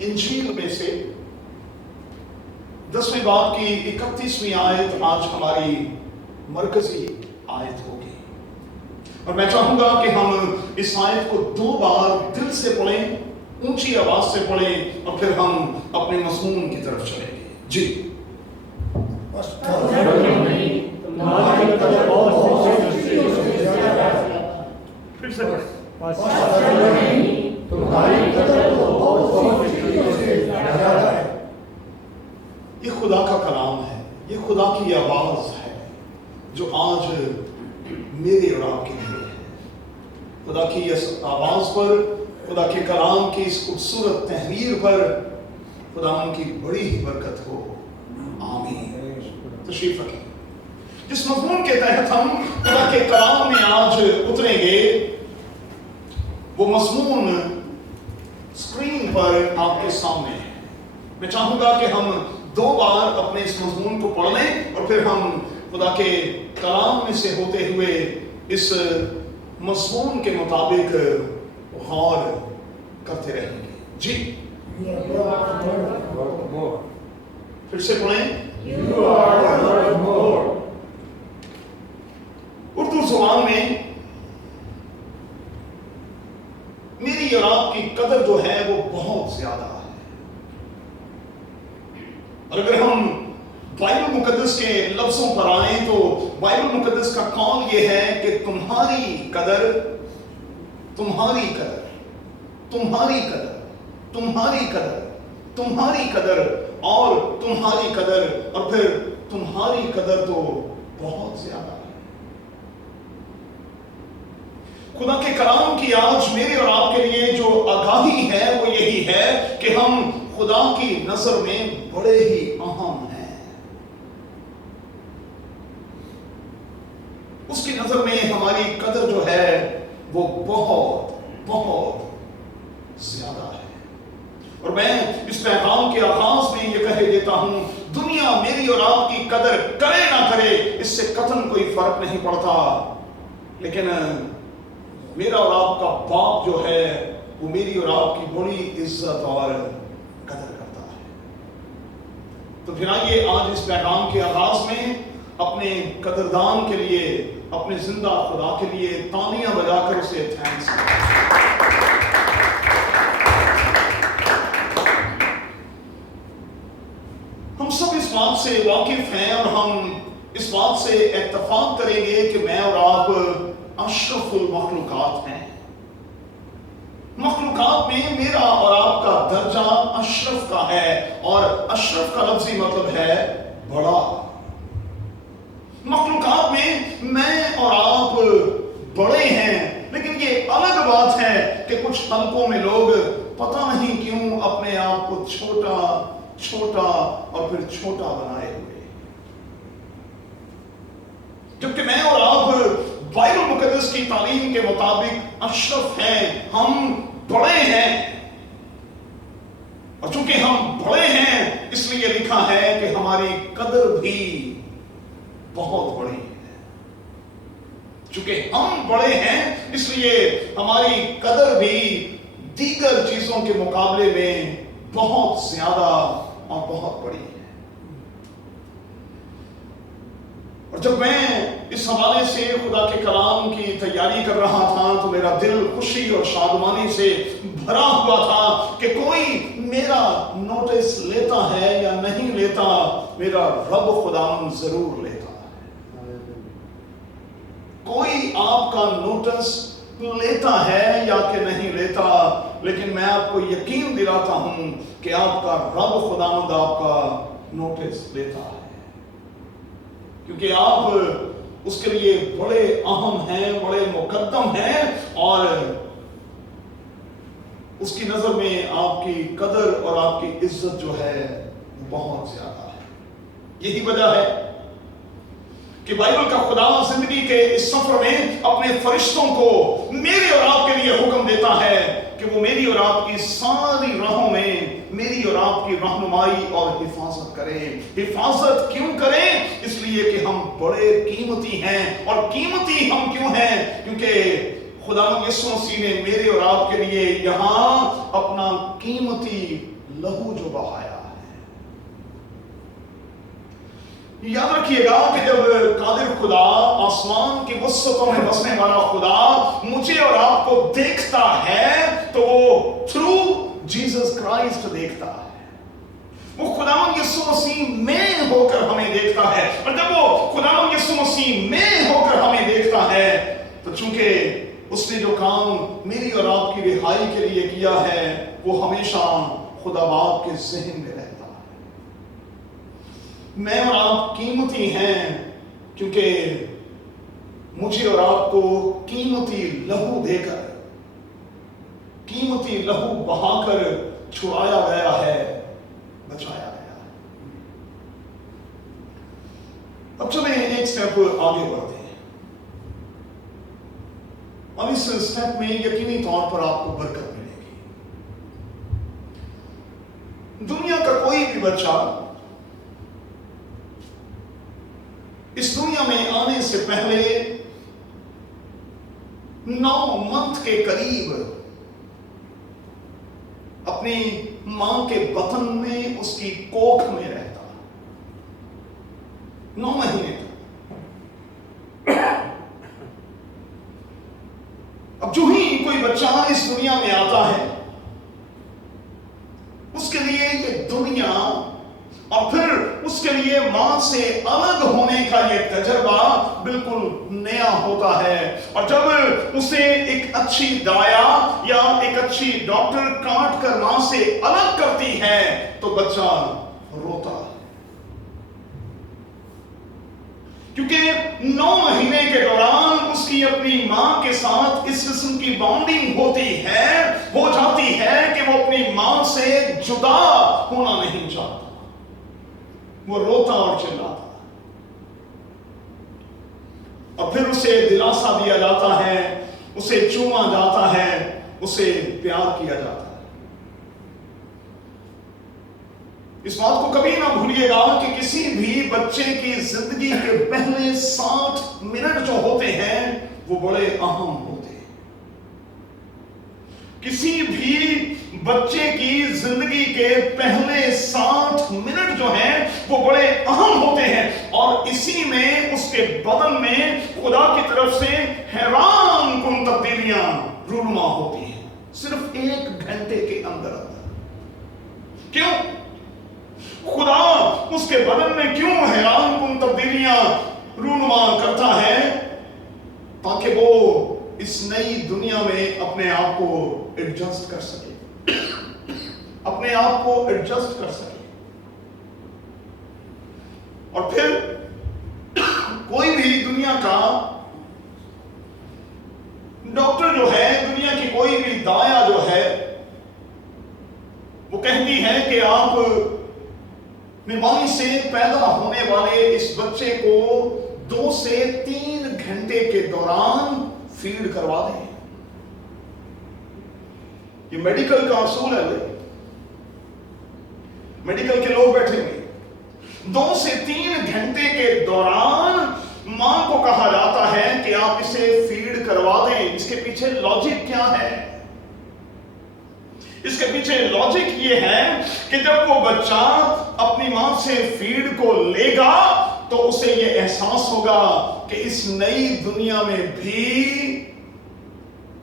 इंजील में से 10वें बाब की 31वीं आयत आज हमारी मरकजी आयत होगी, और मैं चाहूंगा कि हम इस आयत को 2 बार दिल से पढ़ें, ऊंची आवाज से पढ़ें, और फिर हम अपने मज़मून की तरफ चलेंगे। जी। फिर से ये खुदा का कलाम है, ये खुदा की आवाज है जो आज मेरे और आपके लिए है। खुदा की इस आवाज पर, खुदा के कलाम की इस खूबसूरत तहरीर पर खुदा की बड़ी ही बरकत हो। आमीन। तशरीफ रखें। जिस मज़मून के तहत हम खुदा के कलाम में आज उतरेंगे, वो मज़मून स्क्रीन पर आपके सामने है। मैं चाहूंगा कि हम 2 बार अपने इस मज़मून को पढ़ लें, और फिर हम खुदा के कलाम में से होते हुए इस मज़मून के मुताबिक गौर करते रहेंगे। जी। फिर से पढ़ें। उर्दू ज़ुबान में मेरी और आपकी कदर जो है वो बहुत ज्यादा है, और अगर हम बाइबल मुकद्दस के लफ्जों पर आए तो बाइबल मुकद्दस का कौल ये है कि तुम्हारी कदर, तुम्हारी कदर, तुम्हारी कदर, तुम्हारी कदर, तुम्हारी कदर और तुम्हारी कदर, और फिर तुम्हारी कदर तो बहुत ज्यादा है। खुदा के कलाम की आज मेरे और आपके लिए जो आगाही है वो यही है कि हम खुदा की नजर में बड़े ही अहम हैं। उसकी नजर में हमारी कदर जो है वो बहुत बहुत ज्यादा है। और मैं इस पैगाम के आगाज में ये कह देता हूं, दुनिया मेरी और आपकी कदर करे ना करे, इससे कतन कोई फर्क नहीं पड़ता, लेकिन मेरा और आपका बाप जो है वो मेरी और आपकी बड़ी इज्जत और कदर करता है। तो फिर आइए आज इस पैगाम के आगाज में अपने कदरदान के लिए, अपने जिंदा खुदा के लिए तालियां बजाकर उसे थैंक्स करें। हम सब इस बात से वाकिफ हैं और हम इस बात से इत्तफाक करेंगे कि मैं और आप अशरफुल मखलूकात हैं। मखलूकात में मेरा और आपका दर्जा अशरफ का है, और अशरफ का लफ्जी मतलब है बड़ा। मखलूकात में मैं और आप बड़े हैं, लेकिन ये अलग बात है कि कुछ हलकों में लोग पता नहीं क्यों अपने आप को छोटा छोटा और फिर छोटा बनाए हुए, जबकि मैं और आप बाइबल मुकद्दस की तालीम के मुताबिक अशरफ हैं, हम बड़े हैं। और चूंकि हम बड़े हैं इसलिए लिखा है कि हमारी कदर भी बहुत बड़ी है। चूंकि हम बड़े हैं इसलिए हमारी कदर भी दीगर चीजों के मुकाबले में बहुत ज्यादा और बहुत बड़ी है। और जब मैं इस हवाले से खुदा के कलाम की तैयारी कर रहा था तो मेरा दिल खुशी और शादमानी से भरा हुआ था कि कोई मेरा नोटिस लेता है या नहीं लेता, मेरा रब खुदावन जरूर लेता है। कोई आपका नोटिस लेता है या कि नहीं लेता, लेकिन मैं आपको यकीन दिलाता हूं कि आपका रब खुदावंद आपका नोटिस लेता है, क्योंकि आप उसके लिए बड़े अहम हैं, बड़े मुकद्दम हैं, और उसकी नजर में आपकी कदर और आपकी इज्जत जो है बहुत ज्यादा है। यही वजह है कि बाइबल का खुदा जिंदगी के इस सफर में अपने फरिश्तों को मेरे और आपके लिए हुक्म देता है कि वो मेरी और आपकी सारी राहों में मेरी और आपकी रहनुमाई और हिफाजत करें। हिफाजत क्यों करें? इसलिए कि हम बड़े कीमती हैं। और कीमती हम क्यों हैं? क्योंकि خداوند یسوع مسیح نے میرے اور آپ کے لیے یہاں اپنا قیمتی لہو جو بہایا ہے. یاد رکھیے گا کہ جب قادر خدا، آسمان کی وسعتوں میں بسنے والا خدا مجھے اور آپ کو دیکھتا ہے تو وہ تھرو جیسس کرائسٹ دیکھتا ہے. وہ خداوند یسوع مسیح میں ہو کر ہمیں دیکھتا ہے. اور جب وہ خداوند یسوع مسیح میں ہو کر ہمیں دیکھتا ہے تو چونکہ اس نے جو کام میری اور آپ کی رہائی کے لیے کیا ہے وہ ہمیشہ خدا باپ کے ذہن میں رہتا ہے. میں اور آپ قیمتی ہیں کیونکہ مجھے اور آپ کو قیمتی لہو دے کر، قیمتی لہو بہا کر چھڑایا گیا ہے، بچایا گیا ہے. اب چلیں ایک سٹیپ آگے بڑھتے ہیں، اور اس سٹیپ میں یقینی طور پر آپ کو برکت ملے گی. دنیا کا کوئی بھی بچہ اس دنیا میں آنے سے پہلے 9 منتھ کے قریب اپنی ماں کے بطن میں اس کی کوکھ میں رہتا، 9 مہینے تک. اب جو ہی کوئی بچہ اس دنیا میں آتا ہے اس کے لیے یہ دنیا اور پھر اس کے لیے ماں سے الگ ہونے کا یہ تجربہ بالکل نیا ہوتا ہے. اور جب اسے ایک اچھی دایا یا ایک اچھی ڈاکٹر کاٹ کر ماں سے الگ کرتی ہے تو بچہ روتا ہے، کیونکہ 9 مہینے کے دوران اس کی اپنی ماں کے ساتھ اس قسم کی بانڈنگ ہوتی ہے، ہو جاتی ہے کہ وہ اپنی ماں سے جدا ہونا نہیں چاہتا. وہ روتا اور چلاتا اور پھر اسے دلاسا دیا جاتا ہے، اسے چوما جاتا ہے، اسے پیار کیا جاتا ہے. اس بات کو کبھی نہ بھولیے گا کہ کسی بھی بچے کی زندگی کے پہلے 60 منٹ جو ہوتے ہیں وہ بڑے اہم ہوتے ہیں. کسی بھی بچے کی زندگی کے پہلے 60 منٹ جو ہیں وہ بڑے اہم ہوتے ہیں، اور اسی میں اس کے بدن میں خدا کی طرف سے حیران کن تبدیلیاں رونما ہوتی ہیں صرف 1 گھنٹے کے اندر. کیوں؟ خدا اس کے بدن میں کیوں حیران کن تبدیلیاں رونما کرتا ہے؟ تاکہ وہ اس نئی دنیا میں اپنے آپ کو ایڈجسٹ کر سکے، اپنے آپ کو ایڈجسٹ کر سکے. اور پھر کوئی بھی دنیا کا ڈاکٹر جو ہے، دنیا کی کوئی بھی دایا جو ہے، وہ کہتی ہے کہ آپ بیماری سے پیدا ہونے والے اس بچے کو 2 سے 3 گھنٹے کے دوران فیڈ کروا دیں. یہ میڈیکل کا اصول ہے. میڈیکل کے لوگ بیٹھے ہوئے 2 سے 3 گھنٹے کے دوران ماں کو کہا جاتا ہے کہ آپ اسے فیڈ کروا دیں. اس کے پیچھے لاجک کیا ہے؟ اس کے پیچھے لاجک یہ ہے کہ جب وہ بچہ اپنی ماں سے فیڈ کو لے گا تو اسے یہ احساس ہوگا کہ اس نئی دنیا میں بھی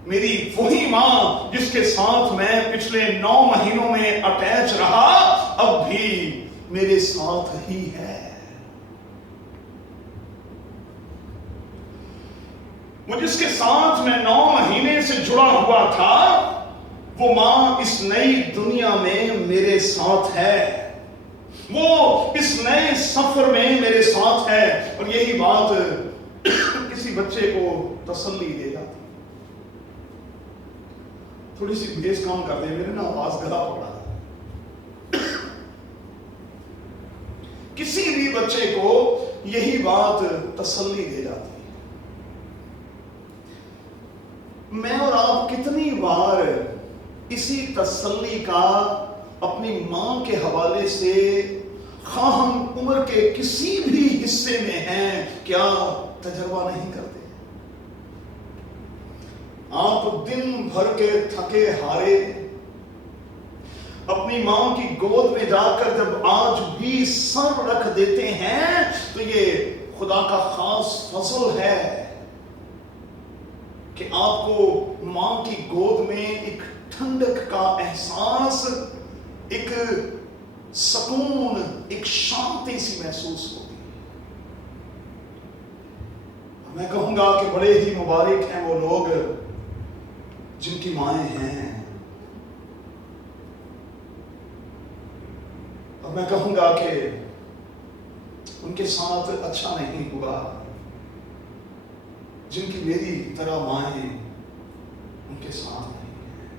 میری وہی ماں جس کے ساتھ میں پچھلے 9 مہینوں میں اٹیچ رہا اب بھی میرے ساتھ ہی ہے. وہ جس کے ساتھ میں 9 مہینے سے جڑا ہوا تھا وہ ماں اس نئی دنیا میں میرے ساتھ ہے، وہ اس نئے سفر میں میرے ساتھ ہے. اور یہی بات کسی بچے کو تسلی دے جاتی. تھوڑی سی بیس کام کر دیں، میرے نا آواز گلا پڑا ہے. کسی بھی بچے کو یہی بات تسلی دے جاتی ہے. میں اور آپ کتنی بار اسی تسلی کا اپنی ماں کے حوالے سے خواہ ہم عمر کے کسی بھی حصے میں ہیں کیا تجربہ نہیں کرتے؟ آپ دن بھر کے تھکے ہارے اپنی ماں کی گود میں جا کر جب آج بھی سر رکھ دیتے ہیں تو یہ خدا کا خاص فضل ہے کہ آپ کو ماں کی گود میں ایک ٹھنڈک کا احساس، ایک سکون، ایک شانتی سی محسوس ہوتی ہے۔ میں کہوں گا کہ بڑے ہی مبارک ہیں وہ لوگ جن کی مائیں ہیں، اور میں کہوں گا کہ ان کے ساتھ اچھا نہیں ہوا جن کی میری طرح مائیں ان کے ساتھ نہیں ہیں۔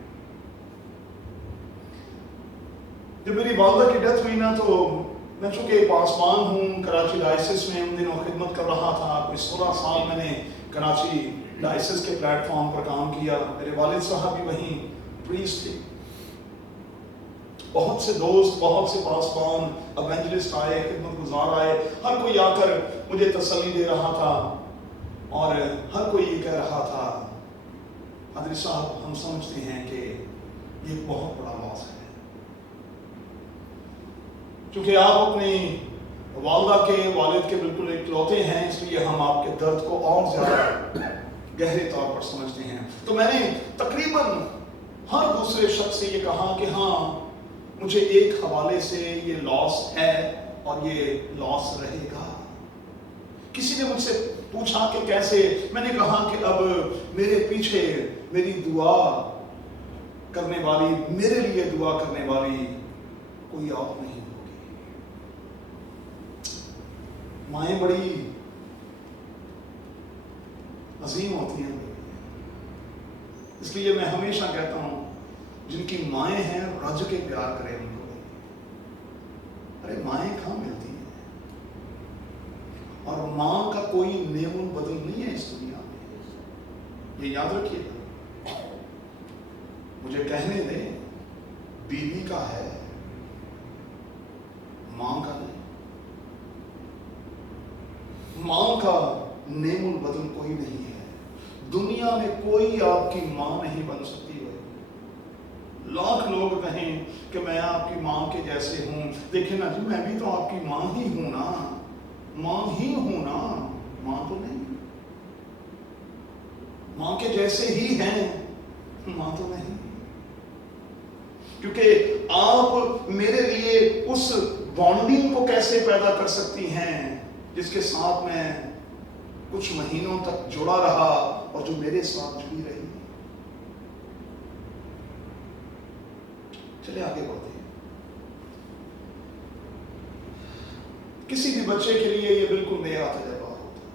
جب میری والدہ کی ڈیتھ ہوئی نا تو میں چونکہ پاسبان ہوں، کراچی ڈائسس میں ان دنوں خدمت کر رہا تھا، کوئی 16 سال میں نے کراچی ڈائسس کے پلیٹ فارم پر کام کیا۔ میرے والد صاحب بھی وہیں پریسٹ تھے۔ بہت سے دوست، بہت سے پاسبان، ایونجلسٹ آئے، خدمت گزار آئے، ہر کوئی آ کر مجھے تسلی دے رہا تھا اور ہر کوئی یہ کہہ رہا تھا، حضرت صاحب ہم سمجھتے ہیں کہ یہ ایک بہت بڑا لاس ہے، کیونکہ آپ اپنی والدہ کے، والد کے بالکل اکلوتے ہیں، اس لیے ہم آپ کے درد کو اور زیادہ گہرے طور پر سمجھتے ہیں۔ تو میں نے تقریباً ہر دوسرے شخص سے یہ کہا کہ ہاں مجھے ایک حوالے سے یہ لاس ہے اور یہ لاس رہے گا۔ کسی نے مجھ سے پوچھا کہ کیسے، میں نے کہا کہ اب میرے پیچھے میری دعا کرنے والی، میرے لیے دعا کرنے والی کوئی اور نہیں ہوگی۔ مائیں بڑی عظیم ہوتی ہیں، اس لیے میں ہمیشہ کہتا ہوں جن کی مائیں ہیں رج کے پیار کریں ان کو۔ ارے مائیں کہاں ملتی ہیں، اور ماں کا کوئی نعم البدل نہیں ہے اس دنیا میں، یہ یاد رکھیے گا۔ مجھے کہنے دیں بیوی کا ہے، ماں کا نہیں۔ ماں کا نعم البدل کوئی نہیں ہے، دنیا میں کوئی آپ کی ماں نہیں بن سکتی ہے۔ لاکھ لوگ کہیں کہ میں آپ کی ماں کے جیسے ہوں، دیکھیں نا جی میں بھی تو آپ کی ماں ہی ہوں نا، ماں ہی ہوں نا، ماں تو نہیں، ماں کے جیسے ہی ہیں، ماں تو نہیں، کیونکہ آپ میرے لیے اس بانڈنگ کو کیسے پیدا کر سکتی ہیں جس کے ساتھ میں کچھ مہینوں تک جڑا رہا اور جو میرے ساتھ جڑی رہی۔ چلے آگے بڑھتے ہیں۔ کسی بھی بچے کے لیے یہ بالکل نیا تجربہ ہوتا ہے،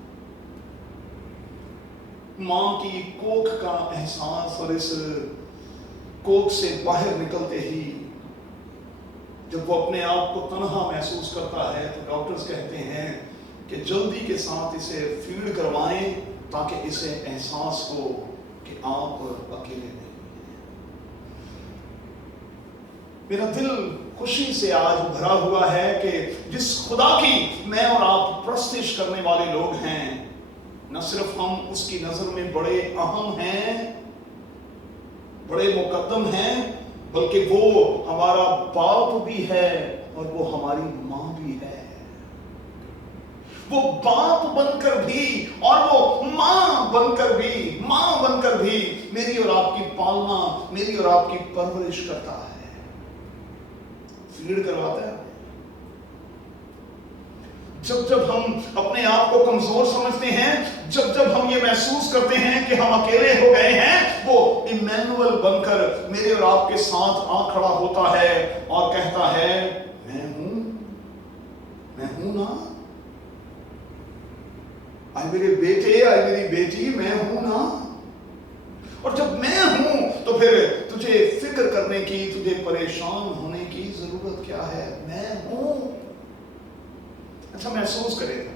ماں کی کوکھ کا احساس، اور اس کوکھ سے باہر نکلتے ہی جب وہ اپنے آپ کو تنہا محسوس کرتا ہے تو ڈاکٹرز کہتے ہیں کہ جلدی کے ساتھ اسے فیڈ کروائیں تاکہ اسے احساس ہو کہ آپ اکیلے نہیں۔ میرا دل خوشی سے آج بھرا ہوا ہے کہ جس خدا کی میں اور آپ پرستش کرنے والے لوگ ہیں، نہ صرف ہم اس کی نظر میں بڑے اہم ہیں، بڑے مقدم ہیں، بلکہ وہ ہمارا باپ بھی ہے اور وہ ہماری ماں بھی ہے۔ وہ باپ بن کر بھی اور وہ ماں بن کر بھی میری اور آپ کی پالنا، میری اور آپ کی پرورش کرتا ہے، فیڈ کرواتا ہے۔ جب ہم اپنے آپ کو کمزور سمجھتے ہیں، جب ہم یہ محسوس کرتے ہیں کہ ہم اکیلے ہو گئے ہیں، وہ ایمینوئل بن کر میرے اور آپ کے ساتھ آ کھڑا ہوتا ہے اور کہتا ہے میں ہوں نا، آئے میرے بیٹے، آئے میری بیٹی، میں ہوں نا۔ اور جب میں ہوں تو پھر تجھے فکر کرنے کی، تجھے پریشان ہونے کی ضرورت کیا ہے؟ میں ہوں۔ اچھا محسوس کرے گا،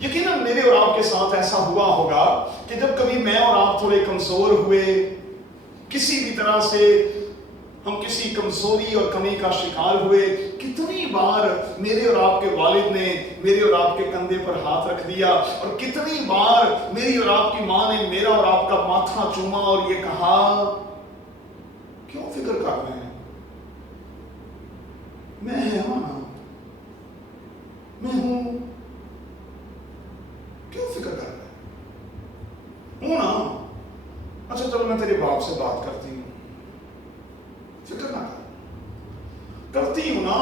یقیناً میرے اور آپ کے ساتھ ایسا ہوا ہوگا کہ جب کبھی میں اور آپ تھوڑے کمزور ہوئے، کسی بھی طرح سے ہم کسی کمزوری اور کمی کا شکار ہوئے، کتنی بار میرے اور آپ کے والد نے میرے اور آپ کے کندھے پر ہاتھ رکھ دیا، اور کتنی بار میری اور آپ کی ماں نے میرا اور آپ کا ماتھا چوما اور یہ کہا کیوں فکر کر رہے ہیں، میں ہوں، کیوں فکر کر رہے ہوں نا، اچھا چلو میں تیرے باپ سے بات کرتی ہوں، فکر نہ کر، کرتی ہوں نا،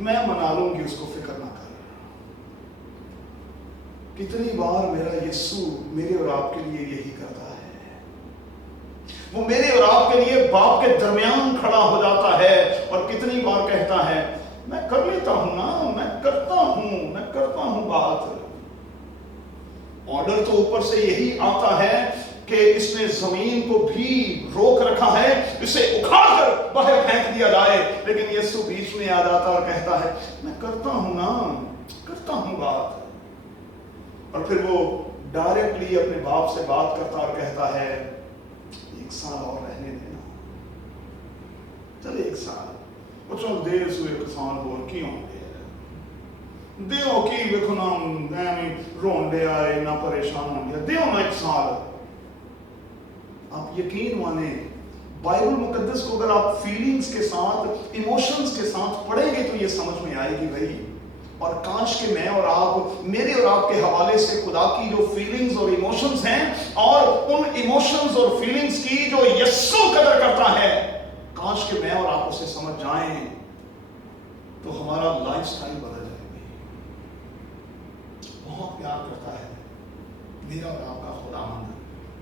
میں منا لوں گی اس کو، فکر نہ کر۔ کتنی بار میرا یسوع میرے اور آپ کے لیے یہی کرتا ہے، وہ میرے اور آپ کے لیے باپ کے درمیان کھڑا ہو جاتا ہے اور کتنی بار کہتا ہے میں کر لیتا ہوں نا، میں کرتا ہوں بات۔ آرڈر تو اوپر سے یہی آتا ہے کہ اس نے زمین کو بھی روک رکھا ہے، اسے اکھاڑ کر باہر پھینک دیا جائے، لیکن یسوع بیچ میں آ جاتا اور کہتا ہے میں کرتا ہوں نا، کرتا ہوں بات۔ اور پھر وہ ڈائریکٹلی اپنے باپ سے بات کرتا اور کہتا ہے 1 سال اور رہنے دینا، چل 1 سال، وہ چل دے سو 1 سال اور کیوں دیو کی ویکھو نا میں رون لے آئے نہ پریشان ہو گیا، دیو نا 1 سال۔ آپ یقین مانیں بائبل مقدس کو اگر آپ فیلنگز کے ساتھ، ایموشنز کے ساتھ پڑھیں گے تو یہ سمجھ میں آئے گی بھائی، اور کاش کہ میں اور آپ، میرے اور آپ کے حوالے سے خدا کی جو فیلنگز اور ایموشنز ہیں، اور ان ایموشنز اور فیلنگز کی جو یسوع قدر کرتا ہے، کاش کہ میں اور آپ اسے سمجھ جائیں تو ہمارا لائف سٹائل بدل جائے گی۔ بہت پیار کرتا ہے میرا اور آپ کا خداوند،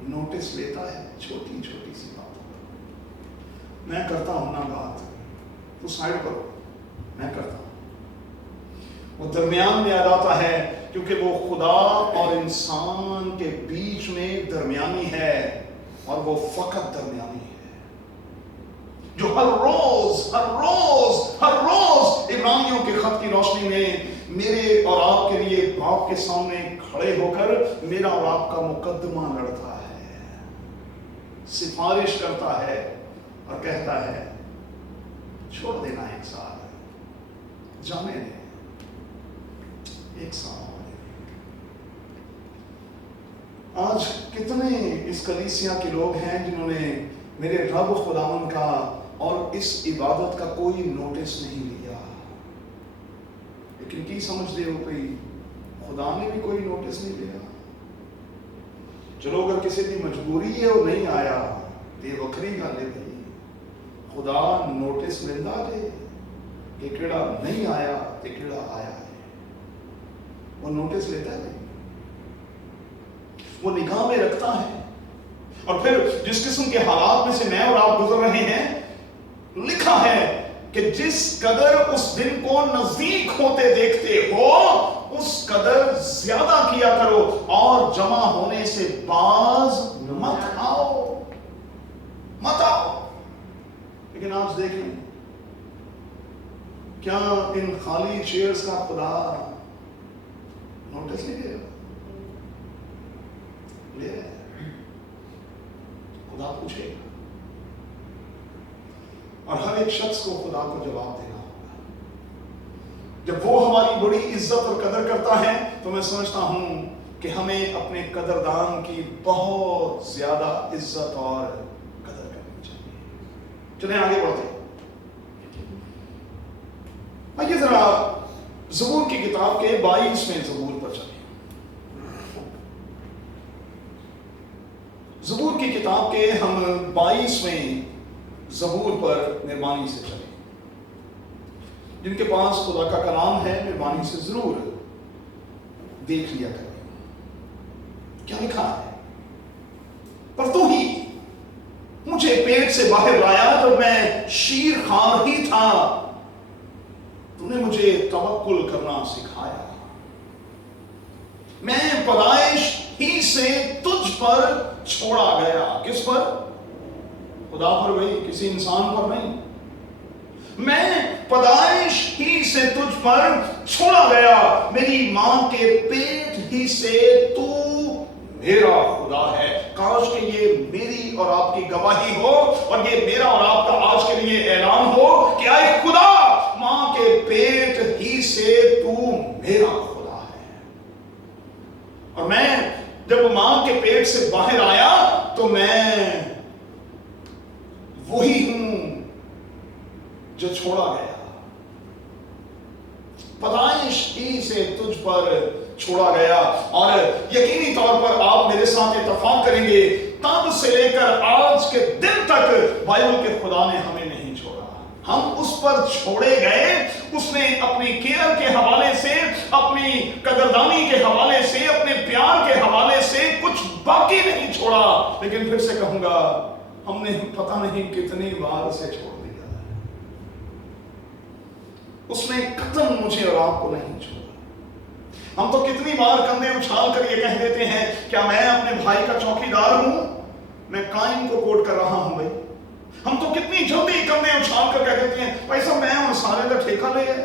نوٹس لیتا ہے چھوٹی چھوٹی سی باتوں پر۔ میں کرتا ہوں نا بات، تو سائڈ پر میں کرتا ہوں، وہ درمیان میں آ جاتا ہے، کیونکہ وہ خدا اور انسان کے بیچ میں درمیانی ہے، اور وہ فقط درمیانی ہے جو ہر روز عبرانیوں کے خط کی روشنی میں میرے اور آپ کے لیے باپ کے سامنے کھڑے ہو کر میرا اور آپ کا مقدمہ لڑتا ہے، سفارش کرتا ہے اور کہتا ہے چھوڑ دینا 1 سال، جانے دے 1 سال۔ آج کتنے اس کلیسیا کے لوگ ہیں جنہوں نے میرے رب خداوند کا اور اس عبادت کا کوئی نوٹس نہیں لیا، لیکن کی سمجھ دے ہو کوئی خدا نے بھی کوئی نوٹس نہیں لیا۔ چلو اگر کسی کی مجبوری ہے وہ نہیں آیا یہ وکری گل ہے بھائی، خدا نوٹس لینا جے کہ کیڑا نہیں آیا تے کیڑا آیا ہے، وہ نوٹس لیتا ہے بھائی، وہ نگاہ میں رکھتا ہے، اور پھر جس قسم کے حالات میں سے میں اور آپ گزر رہے ہیں، لکھا ہے کہ جس قدر اس دن کو نزدیک ہوتے دیکھتے ہو اس قدر زیادہ کیا کرو، اور جمع ہونے سے باز مت آؤ۔ لیکن آپ دیکھ لیں کیا ان خالی چیئرز کا خدا نوٹس نہیں لے رہا؟ خدا پوچھے گا، اور ہر ایک شخص کو خدا کو جواب دینا ہوگا۔ جب وہ ہماری بڑی عزت اور قدر کرتا ہے تو میں سمجھتا ہوں کہ ہمیں اپنے قدردان کی بہت زیادہ عزت اور قدر کرنی چاہیے۔ چلیں آگے بڑھتے ہیں۔ آئیے ذرا زبور کی کتاب کے 22ویں زبور پر چلیں۔ زبور کی کتاب کے ہم 22ویں زبور پر مہربانی سے چلیں۔ جن کے پاس خدا کا کلام ہے مہربانی سے ضرور دیکھ لیا کریں کیا لکھا ہے۔ پر تو ہی مجھے پیٹ سے باہر لایا تو میں شیر خوار ہی تھا، تو نے مجھے توکل کرنا سکھایا۔ میں پیدائش ہی سے تجھ پر چھوڑا گیا۔ کس پر؟ خدا پر بھائی، کسی انسان پر نہیں۔ میں پیدائش ہی سے تجھ پر چھوڑا گیا، میری ماں کے پیٹ ہی سے تو मेरा खुदा है। काश कि ये मेरी और आपकी गवाही हो और ये मेरा और आपका आज के लिए ऐलान हो कि आए खुदा, मां के पेट ही से तू मेरा खुदा है। और मैं जब मां के पेट से बाहर आया तो मैं वही हूं जो छोड़ा गया। पैदाइश ही से तुझ पर छोड़ा गया। और यकीनी तौर पर आप मेरे साथ इत्तेफाक करेंगे, तब से लेकर आज के दिन तक बाइबल के खुदा ने हमें नहीं छोड़ा। हम उस पर छोड़े गए। उसने अपनी केयर के हवाले से, अपनी कदरदानी के हवाले से, अपने प्यार के हवाले से कुछ बाकी नहीं छोड़ा। लेकिन फिर से कहूंगा, हमने पता नहीं कितनी बार से छोड़ दिया। उसने कदम मुझे और आपको नहीं छोड़ा। हम तो कितनी बार कंधे उछाल कर ये कह देते हैं, क्या मैं अपने भाई का चौकीदार हूं? मैं कायम को कोट कर रहा हूं भाई। हम तो कितनी जल्दी कंधे उछाल कर कह देते हैं, भाई साहब मैं उन सारे का ठेका ले है,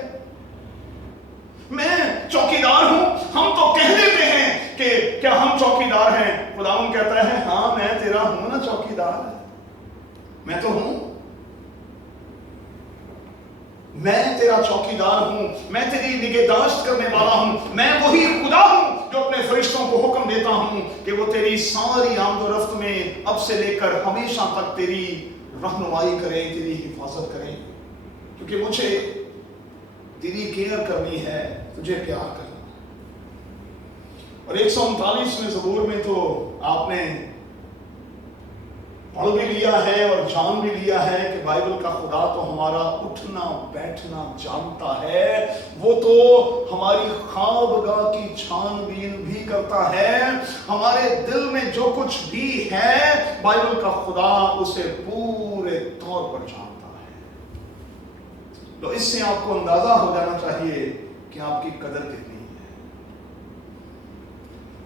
मैं चौकीदार हूं। हम तो कह देते हैं कि क्या हम चौकीदार हैं? खुदावंद कहता है, हां मैं तेरा हूं ना चौकीदार, मैं तो हूं, मैं तेरा चौकीदार हूं, मैं तेरी निगहदाश्त करने वाला हूं। मैं वही खुदा हूं जो अपने फरिश्तों को हुक्म देता हूं कि वो तेरी सारी आमदोरफ्त में अब से लेकर हमेशा तक तेरी रहनुमाई करें, तेरी हिफाजत करें, क्योंकि मुझे तेरी केयर करनी है, तुझे प्यार करना। और 139वें ज़बूर में तो आपने पढ़ भी लिया है और जान भी लिया है कि बाइबल का खुदा तो हमारा उठना बैठना जानता है। वो तो हमारी ख्वाबगाह की छानबीन भी करता है। हमारे दिल में जो कुछ भी है, बाइबल का खुदा उसे पूरे तौर पर जानता है। तो इससे आपको अंदाजा हो जाना चाहिए कि आपकी कदर कितनी है।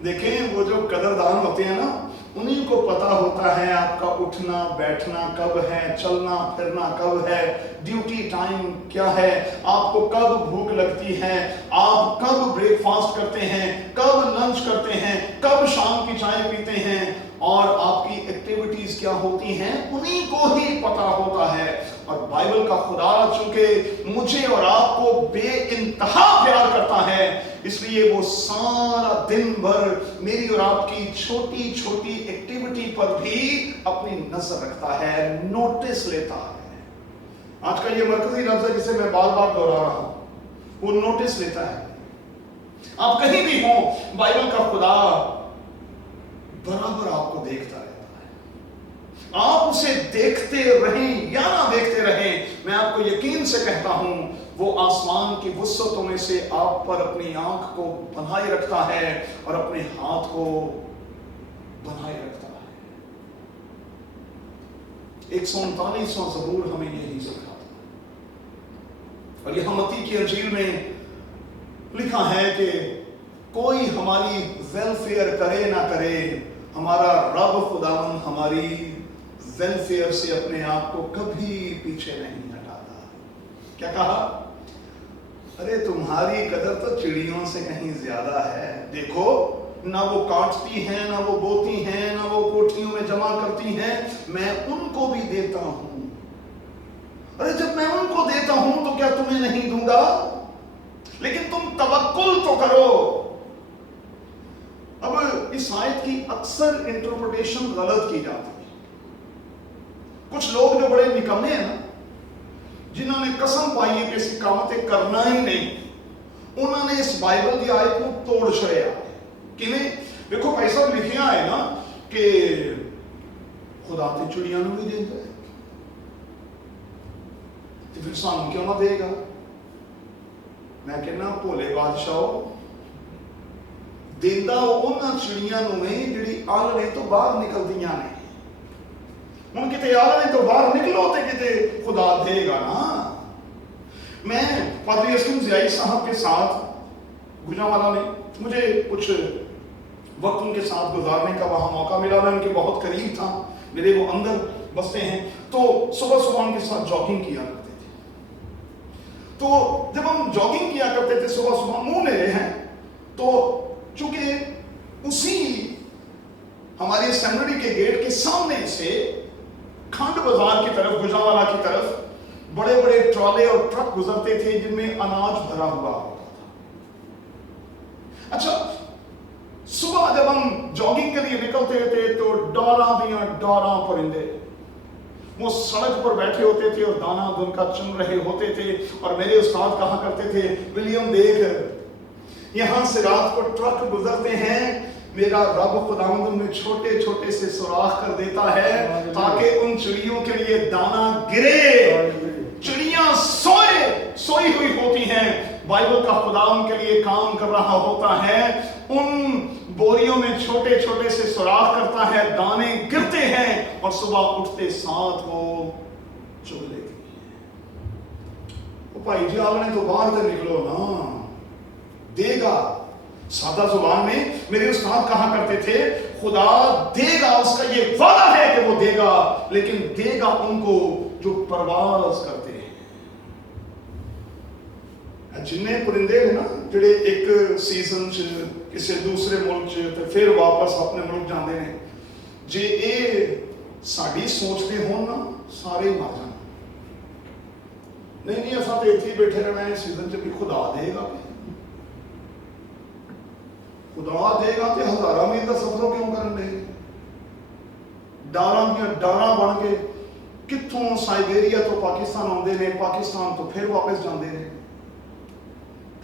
देखें, वो जो कदरदान होते हैं ना, उन्हीं को पता होता है आपका उठना बैठना कब है, चलना फिरना कब है, ड्यूटी टाइम क्या है, आपको कब भूख लगती है, आप कब ब्रेकफास्ट करते हैं, कब लंच करते हैं, कब शाम की चाय पीते हैं, और आपकी एक्टिविटीज क्या होती हैं, उन्हीं को ही पता होता है। और बाइबल का खुदा चूंकि मुझे और आपको बेइंतहा प्यार करता है, इसलिए वो सारा दिन भर मेरी और आपकी छोटी छोटी एक्टिविटी पर भी अपनी नजर रखता है, नोटिस लेता है। आज का ये मरकजी लफ्ज है जिसे मैं बार बार दोहरा रहा हूं, वो नोटिस लेता है। आप कहीं भी हो, बाइबल का खुदा बराबर आपको देखता रहता है। आप उसे देखते रहें या ना देखते रहें, मैं आपको यकीन से कहता हूं, वो आसमान की वुसअतों में से आप पर अपनी आंख को बनाए रखता है और अपने हाथ को बनाए रखता है। 139वां ज़बूर हमें यही सिखाता है। और यहां मत्ती की इंजील में लिखा है कि कोई हमारी वेलफेयर करे ना करे, हमारा रब खुदावंद हमारी वेलफेयर से अपने आप को कभी पीछे नहीं हटाता। क्या कहा? अरे तुम्हारी कदर तो चिड़ियों से कहीं ज्यादा है। देखो, ना वो काटती हैं, ना वो बोती हैं, ना वो कोठियों में जमा करती हैं, मैं उनको भी देता हूं। अरे जब मैं उनको देता हूं तो क्या तुम्हें नहीं दूंगा? लेकिन तुम तवक्कुल तो करो। अब इस आयत की अक्सर इंटरप्रिटेशन गलत की जाती है। कुछ लोग जो बड़े निकम्मे हैं ना, जिन्होंने कसम पाई है कि इस कामतें करना ही नहीं, उन्होंने इस बाइबल की आयत को तोड़ छड़िया। किवें? देखो भाई साहब, लिखिया है ना कि खुदा तो चिड़िया नूं भी देता है, तो फिर सानू क्यों ना देगा? मैं कहना भोले बादशाह देंदा उन्हां चिड़ियां नूं नहीं जिहड़ी आलणे तो बाहर निकलदियां ने। हुण किते आलणे तो बाहर निकलो ते किते खुदा देगा ना। मैं पादरी असलम ज़ियाई साहब के साथ गुजरांवाला में मुझे कुछ वक्त उनके साथ गुजारने का वहां मौका मिला। मैं उनके बहुत करीब था, मेरे वो अंदर बसते हैं, तो सुबह सुबह उनके साथ जॉगिंग किया करते थे। तो जब हम जॉगिंग किया करते थे सुबह सुबह, मुंह मेरे हैं, तो चूंकि उसी हमारी सेमिनरी के गेट के सामने से खंड बाजार की तरफ, गुजरावाला की तरफ बड़े बड़े ट्रॉले और ट्रक गुजरते थे जिनमें अनाज भरा हुआ होता था। अच्छा, सुबह जब हम जॉगिंग के लिए निकलते थे तो डोरा परिंदे वो सड़क पर बैठे होते थे और दाना उनका चुन रहे होते थे, और मेरे उस्ताद कहा करते थे, विलियम देख, यहां से रात को ट्रक गुजरते हैं, मेरा रब खुदावंद में छोटे छोटे से सुराख कर देता है ताकि उन चिड़ियों के लिए दाना गिरे। चिड़ियां सोई हुई होती हैं, बाइबल का खुदा उनके लिए काम कर रहा होता है, उन बोरियों में छोटे छोटे से सुराख करता है, दाने गिरते हैं और सुबह उठते साथ वो चुग लेती है। भाई जी आपने तो बाहर से निकलो ना, देगा। सादा जुबान में मेरे उस्ताद कहा करते थे, खुदा देगा, उसका ये वादा है कि वो देगा, लेकिन देगा उनको जो परवाज करते हैं। जिन्ने परिंदे हैं ना जिहड़े एक सीजन च किसी दूसरे मुल्क च ते फिर वापस अपने मुल्क जाते हैं, जे ये साड़ी सोचते हो ना सारे ही मर जाने। नहीं असा तो इत्थे बैठे रहना है सीजन च भी खुदा देगा, खुदा देगा तो हजारा मील का सफर क्यों करने, डारा बन के कितों साइबेरिया तो पाकिस्तान आते हैं, पाकिस्तान तो फिर वापस जाते हैं।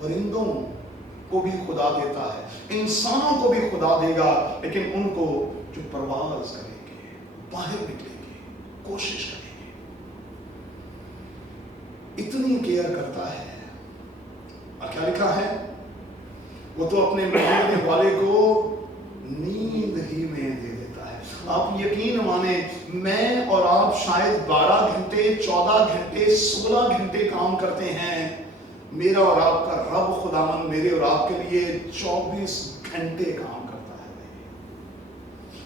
परिंदों को भी खुदा देता है, इंसानों को भी खुदा देगा, लेकिन उनको जो परवाज करेंगे, बाहर निकलेंगे, कोशिश करेंगे, इतनी केयर करता है। और क्या लिखा है, वो तो अपने मिलने वाले को नींद ही में दे देता है। आप यकीन माने, मैं और आप शायद 12 घंटे 14 घंटे 16 घंटे काम करते हैं, मेरा और आपका रब खुदावन मेरे और आपके लिए 24 घंटे काम करता है।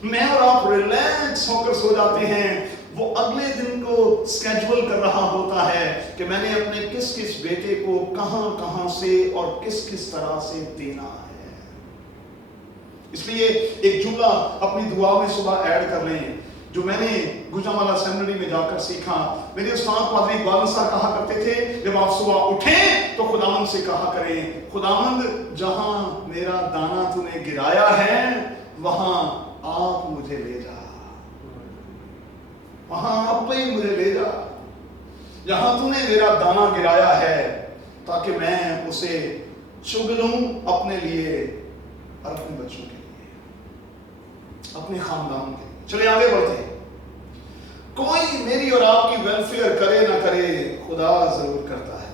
मैं और आप रिलैक्स होकर सो जाते हैं, वो अगले दिन को स्केड्यूल कर रहा होता है कि मैंने अपने किस किस बेटे को कहां कहां से और किस किस तरह से देना है। इसलिए एक जुमला अपनी दुआ में सुबह ऐड कर लें, जो मैंने गुजरावाला सेमिनरी में जाकर सीखा। मेरे उस्ताद पादरी इकबाल साहब कहा करते थे, जब आप सुबह उठें तो खुदावंद से कहा करें, खुदावंद जहां मेरा दाना तूने गिराया है वहां आप मुझे ले जा, वहां आप ही मुझे ले जा, जहां तूने मेरा दाना गिराया है, ताकि मैं उसे चुग लूं अपने लिए और अपने बच्चों के लिए, अपने खानदान के लिए। चलिए आगे बढ़ते हैं। कोई मेरी और आपकी वेलफेयर करे ना करे, खुदा जरूर करता है,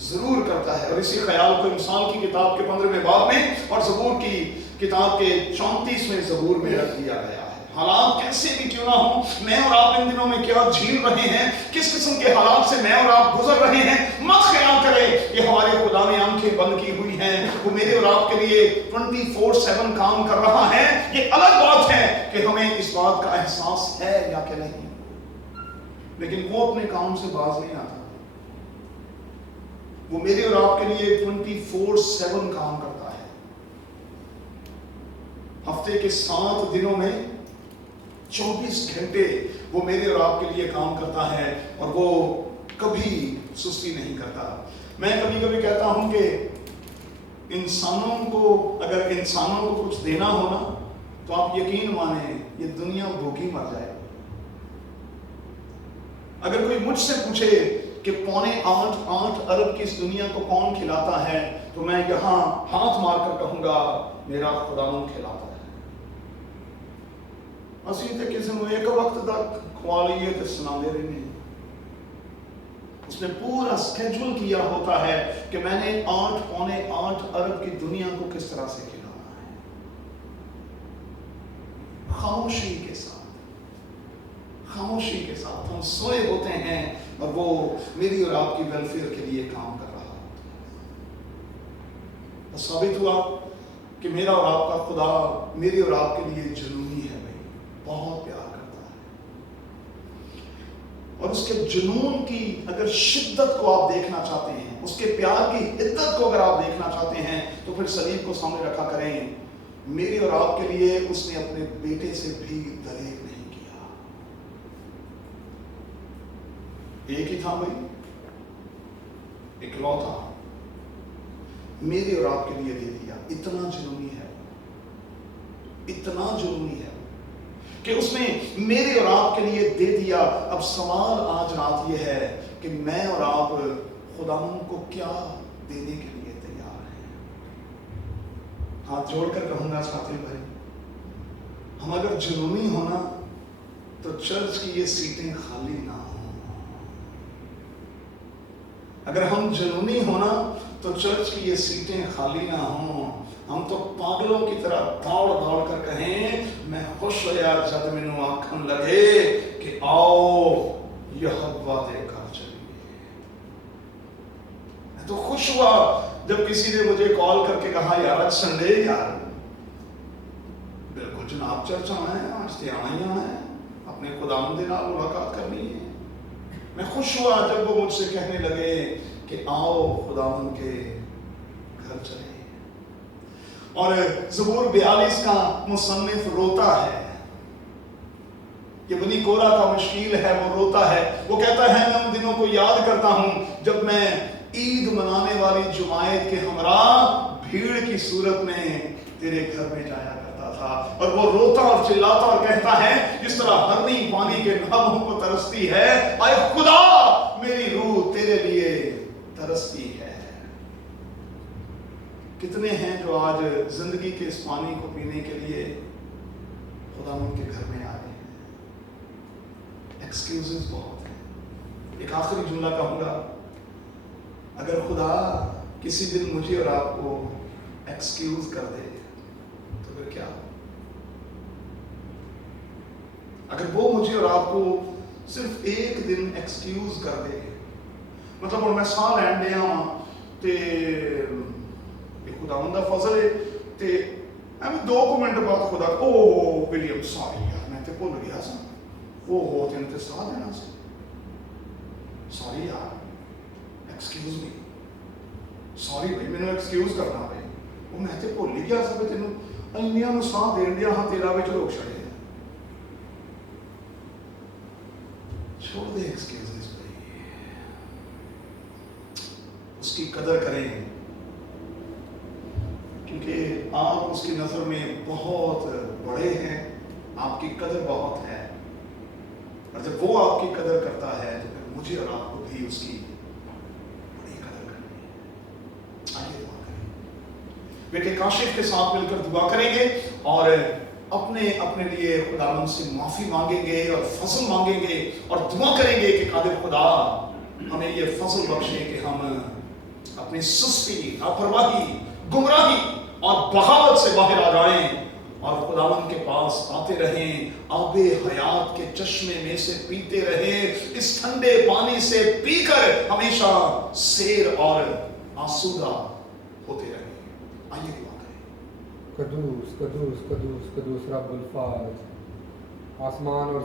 जरूर करता है। और इसी ख्याल को इंसान की किताब के 15वें बाब में और ज़बूर की किताब के 34वें ज़बूर में रख दिया गया है। हालात कैसे भी क्यों ना हो, मैं और आप इन दिनों में क्या झेल रहे हैं, किस किस्म के हालात से मैं और आप गुजर रहे हैं, मत ख्याल करें ये हमारे खुदा ने आंखें बंद की हुई हैं, वो मेरे और आपके लिए 24/7 काम कर रहा है। ये अलग बात है कि हमें इस बात का एहसास है या कि नहीं, लेकिन वो अपने काम से बाज नहीं आता। वो मेरे और आपके लिए 24/7 काम करता है। हफ्ते के 7 दिनों में 24 घंटे वो मेरे और आपके लिए काम करता है, और वो कभी सुस्ती नहीं करता। मैं कभी कभी कहता हूं कि इंसानों को, अगर इंसानों को कुछ देना हो ना, तो आप यकीन माने ये दुनिया भूखी मर जाए। अगर कोई मुझसे पूछे कि 7.8 अरब की इस दुनिया को कौन खिलाता है, तो मैं यहां हाथ मारकर कहूंगा मेरा खुदावंद खिलाता है। ਅਸੀਂ ਤੇ ਕਿਸੇ ਨੂੰ ਇੱਕ ਵਕਤ तक ਖਵਾ ਲਈਏ ਤੇ ਸੁਣਾਉਂਦੇ ਰਹਿੰਦੇ हैं। उसने पूरा स्केड्यूल किया होता है कि मैंने 8.8 अरब की दुनिया को किस तरह से खिलाना है, खामोशी के साथ, खामोशी के साथ हम सोए होते हैं और वो मेरी और आपकी वेलफेयर के लिए काम कर रहा होता है। साबित हुआ कि मेरा और आपका खुदा मेरे और आपके लिए जुनूनी है, बहुत प्यार करता है। और उसके जुनून की अगर शिद्दत को आप देखना चाहते हैं, उसके प्यार की हिद्दत को अगर आप देखना चाहते हैं, तो फिर सलीब को सामने रखा करें। मेरे और आपके लिए उसने अपने बेटे से भी दरेक नहीं किया। एक ही था भाई, इकलौता, मेरे और आपके लिए दे दिया। इतना जुनूनी है, इतना जुनूनी है कि उसने मेरे और आपके लिए दे दिया। अब सवाल आज रात ये है कि मैं और आप खुदावंद को क्या देने के लिए तैयार हैं? हाथ जोड़कर कहूंगा साथी भाई, हम अगर जुनूनी होना तो चर्च की ये सीटें खाली ना हो। अगर हम जुनूनी होना तो चर्च की ये सीटें खाली ना हो। हम तो पागलों की तरह दौड़ दौड़ कर कहें, मैं खुश होया जब मैनू आखन लगे कि आओ यहोवा दे घर चलिए। मैं तो खुश हुआ जब किसी ने मुझे कॉल करके कहा यार आज संडे यार, बिल्कुल जनाब चर्च आना है, आज ते आना ही आना है, अपने खुदावंद दे नाल मुलाकात करनी है। मैं खुश हुआ जब वो मुझसे कहने लगे कि आओ खुदावंद के घर चले। और ज़बूर 42 का मुसन्निफ रोता है, ये बनी कोरा का मुश्किल है, वो रोता है। वो कहता है मैं उन दिनों को याद करता हूं जब मैं ईद मनाने वाली जुमायत के हमरा भीड़ की सूरत में तेरे घर में जाया करता था। और वो रोता और चिल्लाता और कहता है जिस तरह हरनी पानी के नामों को तरसती है, आए खुदा मेरी रूह तेरे लिए तरसती है। कितने हैं जो आज जिंदगी के इस पानी को पीने के लिए खुदावंद के घर में आए हैं? एक्सक्यूजेस बहुत हैं। एक आखिरी जुमला कहूंगा, अगर खुदा किसी दिन मुझे और आपको एक्सक्यूज कर दे तो फिर क्या? अगर वो मुझे और आपको सिर्फ एक दिन एक्सक्यूज कर दे, मतलब और मैं साह लैन दिया ते खुदावंद दा फजल है ते एवं 2 मिनट बाद खुदा ओ विलियम सॉरी यार मैं ते भुल गया सा, ओ हो तेन ते साह लेना सी, सॉरी यार, एक्सक्यूज मी, सॉरी भाई मैंने एक्सक्यूज करना भाई, वो मैं ते भुल ही गया सा तेन इंनिया नूं साह देन दिया हाँ तेरा विच रोक छड़े। छोड़ दे एक्सक्यूजेस भाई, उसकी कदर करें क्योंकि आप उसकी नजर में बहुत बड़े हैं, आपकी कदर बहुत है। और जब वो आपकी कदर करता है तो फिर मुझे और आपको भी उसकी बड़ी कदर करनी है। आइए दुआ करें। बेटे काशिफ के साथ मिलकर दुआ करेंगे और अपने अपने लिए खुदावंद से माफी मांगेंगे और फजल मांगेंगे और दुआ करेंगे कि कादिर खुदा हमें ये फजल बख्शे कि हम अपनी सुस्ती, लापरवाही, गुमराही और बगावत से बाहर आ जाएं और खुदावंद के पास आते रहें, आबे हयात के चश्मे में से पीते रहें, इस ठंडे पानी से पीकर हमेशा सेर और आसूदा होते रहें। आइए दुआ करें। कदूस कदूस कदूस कदूस रब्बुल फाज, आसमान और